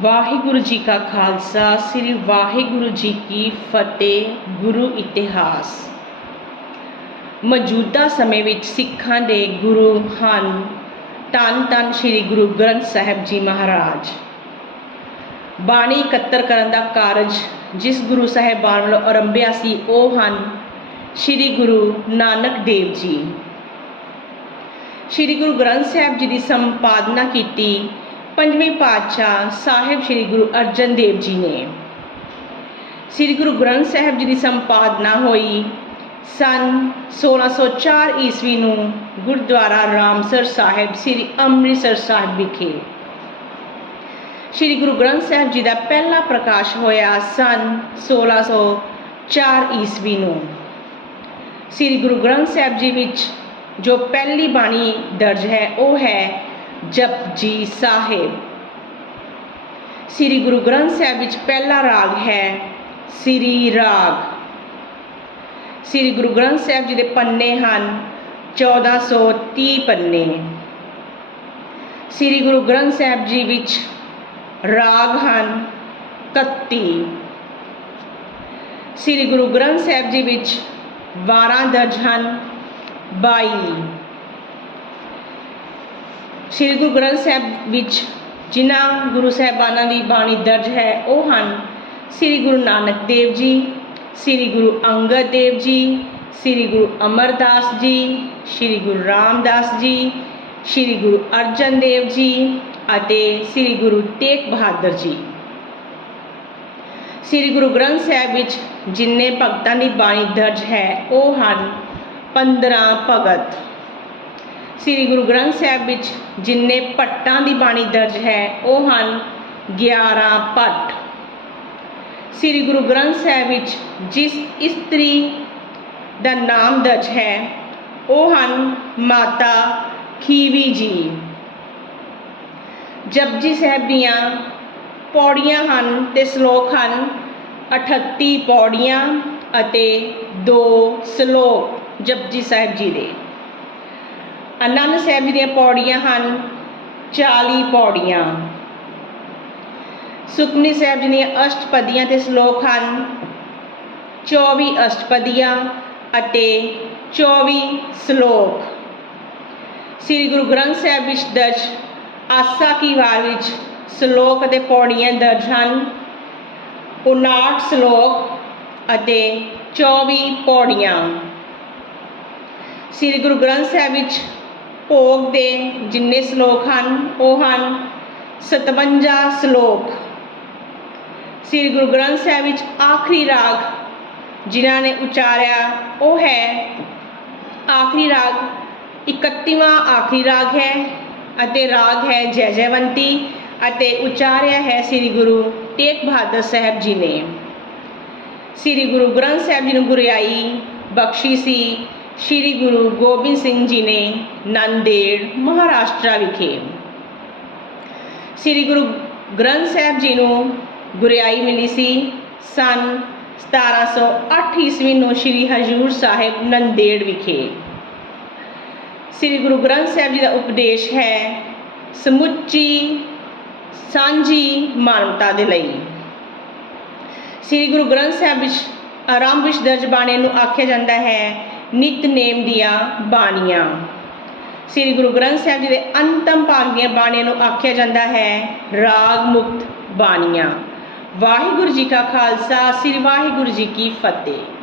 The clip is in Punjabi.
ਵਾਹਿਗੁਰੂ ਜੀ ਕਾ ਖਾਲਸਾ, ਸ੍ਰੀ ਵਾਹਿਗੁਰੂ ਜੀ ਕੀ ਫਤਿਹ, ਗੁਰੂ ਇਤਿਹਾਸ। ਮੌਜੂਦਾ ਸਮੇਂ ਵਿੱਚ ਸਿੱਖਾਂ ਦੇ ਗੁਰੂ ਹਨ ਧੰਨ ਧੰਨ ਸ੍ਰੀ ਗੁਰੂ ਗ੍ਰੰਥ ਸਾਹਿਬ ਜੀ ਮਹਾਰਾਜ। ਬਾਣੀ ਇਕੱਤਰ ਕਰਨ ਦਾ ਕਾਰਜ ਜਿਸ ਗੁਰੂ ਸਾਹਿਬਾਨ ਵੱਲੋਂ ਆਰੰਭਿਆ ਸੀ, ਉਹ ਹਨ ਸ੍ਰੀ ਗੁਰੂ ਨਾਨਕ ਦੇਵ ਜੀ। ਸ੍ਰੀ ਗੁਰੂ ਗ੍ਰੰਥ ਸਾਹਿਬ ਜੀ ਦੀ ਸੰਪਾਦਨਾ ਕੀਤੀ ਪੰਜਵੇਂ ਪਾਤਸ਼ਾਹ ਸਾਹਿਬ ਸ੍ਰੀ ਗੁਰੂ ਅਰਜਨ ਦੇਵ ਜੀ ਨੇ। ਸ੍ਰੀ ਗੁਰੂ ਗ੍ਰੰਥ ਸਾਹਿਬ ਜੀ ਦੀ ਸੰਪਾਦਨਾ ਹੋਈ ਸਨ 1604 ਈਸਵੀ ਨੂੰ ਗੁਰਦੁਆਰਾ ਰਾਮਸਰ ਸਾਹਿਬ ਸ੍ਰੀ ਅੰਮ੍ਰਿਤਸਰ ਸਾਹਿਬ ਵਿਖੇ। ਸ੍ਰੀ ਗੁਰੂ ਗ੍ਰੰਥ ਸਾਹਿਬ ਜੀ ਦਾ ਪਹਿਲਾ ਪ੍ਰਕਾਸ਼ ਹੋਇਆ ਸਨ 1604 ਈਸਵੀ ਨੂੰ। ਸ੍ਰੀ ਗੁਰੂ ਗ੍ਰੰਥ ਸਾਹਿਬ ਜੀ ਵਿੱਚ ਜੋ ਪਹਿਲੀ ਬਾਣੀ ਦਰਜ ਹੈ, ਉਹ ਹੈ ਜਪਜੀ ਸਾਹਿਬ। ਸ੍ਰੀ ਗੁਰੂ ਗ੍ਰੰਥ ਸਾਹਿਬ ਵਿੱਚ ਪਹਿਲਾ ਰਾਗ ਹੈ ਸ੍ਰੀ ਰਾਗ। ਸ੍ਰੀ ਗੁਰੂ ਗ੍ਰੰਥ ਸਾਹਿਬ ਜੀ ਦੇ ਪੰਨੇ ਹਨ 1430 ਪੰਨੇ। ਸ੍ਰੀ ਗੁਰੂ ਗ੍ਰੰਥ ਸਾਹਿਬ ਜੀ ਵਿੱਚ ਰਾਗ ਹਨ 31 ਸ੍ਰੀ ਗੁਰੂ ਗ੍ਰੰਥ ਸਾਹਿਬ ਜੀ ਵਿੱਚ 12 ਦਰਜ ਹਨ 22 ਸ੍ਰੀ ਗੁਰੂ ਗ੍ਰੰਥ ਸਾਹਿਬ ਵਿੱਚ ਜਿਨ੍ਹਾਂ ਗੁਰੂ ਸਾਹਿਬਾਨਾਂ ਦੀ ਬਾਣੀ ਦਰਜ ਹੈ, ਉਹ ਹਨ ਸ੍ਰੀ ਗੁਰੂ ਨਾਨਕ ਦੇਵ ਜੀ, ਸ੍ਰੀ ਗੁਰੂ ਅੰਗਦ ਦੇਵ ਜੀ, ਸ੍ਰੀ ਗੁਰੂ ਅਮਰਦਾਸ ਜੀ, ਸ੍ਰੀ ਗੁਰੂ ਰਾਮਦਾਸ ਜੀ, ਸ੍ਰੀ ਗੁਰੂ ਅਰਜਨ ਦੇਵ ਜੀ ਅਤੇ ਸ੍ਰੀ ਗੁਰੂ ਤੇਗ ਬਹਾਦਰ ਜੀ। ਸ੍ਰੀ ਗੁਰੂ ਗ੍ਰੰਥ ਸਾਹਿਬ ਵਿੱਚ ਜਿੰਨੇ ਭਗਤਾਂ ਦੀ ਬਾਣੀ ਦਰਜ ਹੈ, ਉਹ ਹਨ 15 ਭਗਤ। ਸ੍ਰੀ ਗੁਰੂ ਗ੍ਰੰਥ ਸਾਹਿਬ ਵਿੱਚ ਜਿੰਨੇ ਭੱਟਾਂ ਦੀ ਬਾਣੀ ਦਰਜ ਹੈ, ਉਹ ਹਨ 11 ਭੱਟ। ਸ੍ਰੀ ਗੁਰੂ ਗ੍ਰੰਥ ਸਾਹਿਬ ਵਿੱਚ ਜਿਸ ਇਸਤਰੀ ਦਾ ਨਾਮ ਦਰਜ ਹੈ, ਉਹ ਹਨ ਮਾਤਾ ਖੀਵੀ ਜੀ। ਜਪਜੀ ਸਾਹਿਬ ਦੀਆਂ ਪੌੜੀਆਂ ਹਨ ਤੇ ਸ਼ਲੋਕ ਹਨ 38 ਪੌੜੀਆਂ ਅਤੇ 2 ਸ਼ਲੋਕ ਜਪਜੀ ਸਾਹਿਬ ਜੀ ਦੇ। ਆਨੰਦ ਸਾਹਿਬ ਜੀ ਦੀਆਂ ਪੌੜੀਆਂ ਹਨ 40 ਪੌੜੀਆਂ। ਸੁਖਮਨੀ ਸਾਹਿਬ ਜੀ ਦੀਆਂ ਅਸ਼ਟਪਦੀਆਂ ਤੇ ਸ਼ਲੋਕ ਹਨ 24 ਅਸ਼ਟਪਦੀਆਂ ਅਤੇ 24 ਸ਼ਲੋਕ। ਸ੍ਰੀ ਗੁਰੂ ਗ੍ਰੰਥ ਸਾਹਿਬ ਵਿੱਚ ਦਰਜ ਆਸਾ ਕੀ ਵਾਰ ਵਿੱਚ ਸ਼ਲੋਕ ਅਤੇ ਪੌੜੀਆਂ ਦਰਜ ਹਨ। 59 ਸ਼ਲੋਕ ਅਤੇ 24 ਪੌੜੀਆਂ। ਸ੍ਰੀ ਗੁਰੂ ਗ੍ਰੰਥ ਸਾਹਿਬ ਵਿੱਚ ਭੋਗ ਦੇ ਜਿੰਨੇ ਸ਼ਲੋਕ ਹਨ, ਉਹ ਹਨ 57 ਸ਼ਲੋਕ। ਸ੍ਰੀ ਗੁਰੂ ਗ੍ਰੰਥ ਸਾਹਿਬ ਵਿੱਚ ਆਖਰੀ ਰਾਗ ਜਿਨ੍ਹਾਂ ਨੇ ਉਚਾਰਿਆ, ਉਹ ਹੈ, ਆਖਰੀ ਰਾਗ 31ਵਾਂ ਆਖਰੀ ਰਾਗ ਹੈ ਅਤੇ ਰਾਗ ਹੈ ਜੈ ਜੈਵੰਤੀ ਅਤੇ ਉਚਾਰਿਆ ਹੈ ਸ੍ਰੀ ਗੁਰੂ ਤੇਗ ਬਹਾਦਰ ਸਾਹਿਬ ਜੀ ਨੇ। ਸ੍ਰੀ ਗੁਰੂ ਗ੍ਰੰਥ ਸਾਹਿਬ ਜੀ ਨੂੰ ਗੁਰਿਆਈ ਬਖਸ਼ੀ ਸੀ। ਸ੍ਰੀ ਗੁਰੂ ਗੋਬਿੰਦ ਸਿੰਘ ਜੀ ਨੇ ਨੰਦੇੜ ਮਹਾਰਾਸ਼ਟਰ ਵਿਖੇ। ਸ੍ਰੀ ਗੁਰੂ ਗ੍ਰੰਥ ਸਾਹਿਬ ਜੀ ਨੂੰ ਗੁਰਿਆਈ ਮਿਲੀ ਸੀ ਸਨ 1708 ਈਸਵੀ ਨੂੰ ਸ੍ਰੀ ਹਜੂਰ ਸਾਹਿਬ ਨੰਦੇੜ ਵਿਖੇ। ਸ੍ਰੀ ਗੁਰੂ ਗ੍ਰੰਥ ਸਾਹਿਬ ਜੀ ਦਾ ਉਪਦੇਸ਼ ਹੈ ਸਮੁੱਚੀ ਸਾਂਝੀ ਮਾਨਵਤਾ ਦੇ ਲਈ। ਸ੍ਰੀ ਗੁਰੂ ਗ੍ਰੰਥ ਸਾਹਿਬ ਵਿੱਚ ਆਰੰਭ ਵਿੱਚ ਦਰਜ ਬਾਣੀ ਨੂੰ ਆਖਿਆ ਜਾਂਦਾ ਹੈ ਨਿਤਨੇਮ ਦੀਆਂ ਬਾਣੀਆਂ। ਸ੍ਰੀ ਗੁਰੂ ਗ੍ਰੰਥ ਸਾਹਿਬ ਜੀ ਦੇ ਅੰਤਮ ਭਾਗ ਦੀਆਂ ਬਾਣੀਆਂ ਨੂੰ ਆਖਿਆ ਜਾਂਦਾ ਹੈ, ਰਾਗ ਮੁਕਤ ਬਾਣੀਆਂ। ਵਾਹਿਗੁਰੂ ਜੀ ਕਾ ਖਾਲਸਾ, ਸ੍ਰੀ ਵਾਹਿਗੁਰੂ ਜੀ ਕੀ ਫਤਿਹ।